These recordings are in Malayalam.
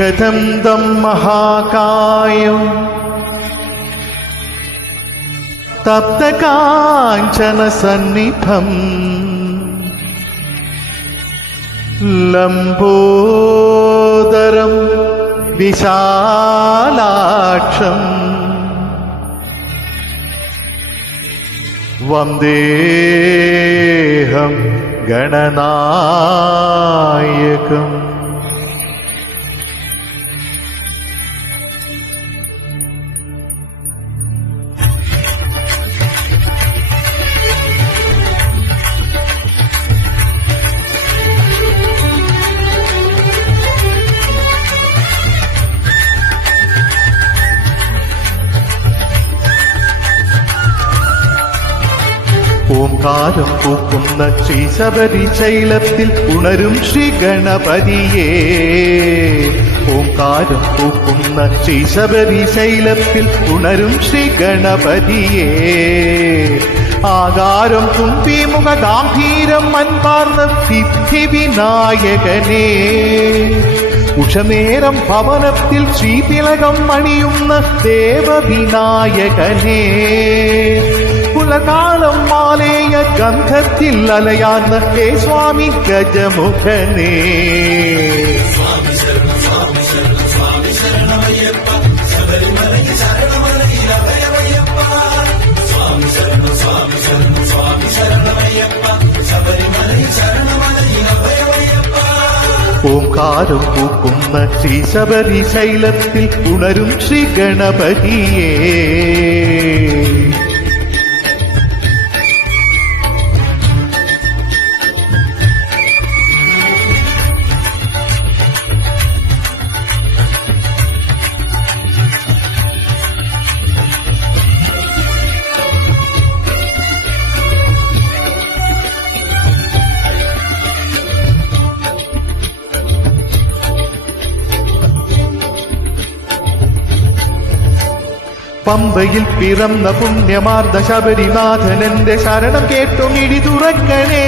ഏകദന്തം മഹാകായം തപ്തകാഞ്ചനസന്നിഭം ലംബോദരം വിശാലാക്ഷം വന്ദേഹം ഗണനായകം. ഓംകാരം പൂക്കുന്ന ശ്രീശബരി ശൈലത്തിൽ ഉണരും ശ്രീ ഗണപതിയേ. ഓംകാരം പൂക്കുന്ന ശ്രീശബരി ശൈലത്തിൽ ഉണരും ശ്രീ ഗണപതിയേ. ആകാരം തുമ്പിമുഖ ഗാംഭീരം അൻപാർന്ന സിദ്ധി വിനായകനേ. ഉഷനേരം ഭവനത്തിൽ ശ്രീതിലകം അണിയുന്ന ദേവവിനായകനേ. കുലകാലം മാലേയ ഗന്ധത്തിൽ അലയാർന്ന ഹേ സ്വാമി ഗജമുഖനേ. ഓംകാരം പൂക്കുന്ന ശ്രീശബരി ശൈലത്തിൽ ഉണരും ശ്രീ ഗണപതിയേ. പമ്പയിൽ പിറന്ന പുണ്യമാർദ്ദ ശബരിനാഥനന്റെ ശരണം കേട്ടും ഇടി തുറക്കണേ.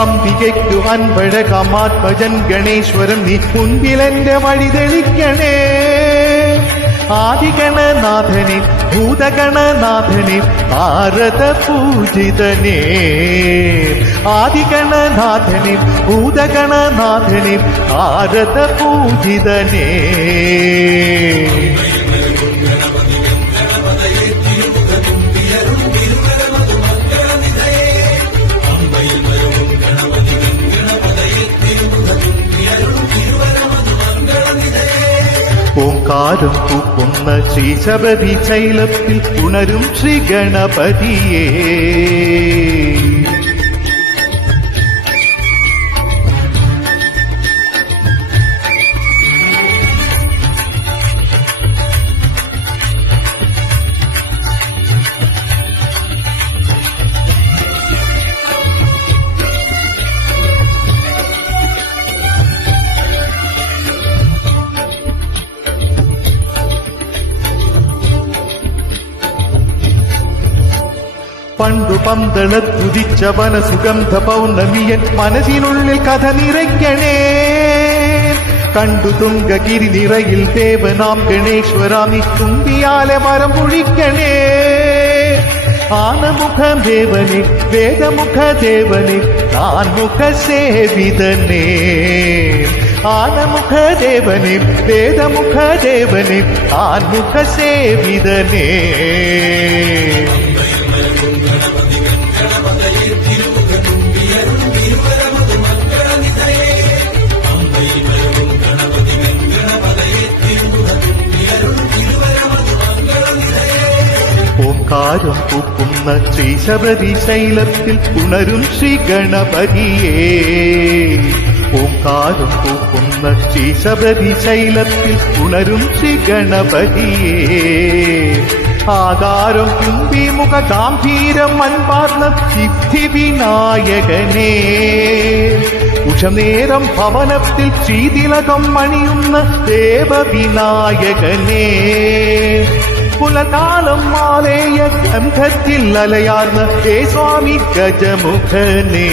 അംബികയ്ക്കു അൻപഴകമാത്മജൻ ഗണേശ്വരൻ നീ മുൻപിലെന്റെ വഴി തെളിക്കണേ. ആദിഗണനാഥനെ ഭൂതഗണനാഥനെ ഭാരത പൂജിതനേ. ആദിഗണനാഥനെ ഭൂതഗണനാഥനെ ഭാരത പൂജിതനേ. ഓംകാരം പൂക്കുന്ന ശ്രീശബരി ശൈലത്തിൽ ഉണരും ശ്രീ ഗണപതിയേ. പണ്ടു പന്തളത്തുദിച്ച വനസുഗന്ധ പൗർണമിയൻ മനസ്സിനുള്ളിൽ കഥ നിറയ്ക്കണേ. കണ്ടു തുങ്കഗിരി നിറയിൽ ദേവനാം ഗണേശ്വരാമി തുമ്പിയാലെ മരം പൊഴിക്കണേ. ആനമുഖം ദേവനെ വേദമുഖ ദേവനെ താൻമുഖ സേവിതനേ. ആനമുഖ ദേവനെ വേദമുഖ ദേവനെ താൻമുഖ സേവിതനേ. ഓംകാരം പൂക്കുന്ന ശ്രീശബരി ശൈലത്തിൽ ഉണരും ശ്രീ ഗണപതിയേ. ഓംകാരം പൂക്കുന്ന ശ്രീശബരി ശൈലത്തിൽ ഉണരും ശ്രീ ഗണപതിയേ. ആകാരം കുംഭിമുഖ ഗാംഭീരം അൻപാർന്ന സിദ്ധി വിനായകനേ. ഉഷനേരം ഭവനത്തിൽ ശ്രീതിലകം അണിയുന്ന ദേവവിനായകനേ. കുലകാലം മാലേയ ഗന്ധത്തിൽ അലയാർന്ന ഹേ സ്വാമി ഗജമുഖനേ.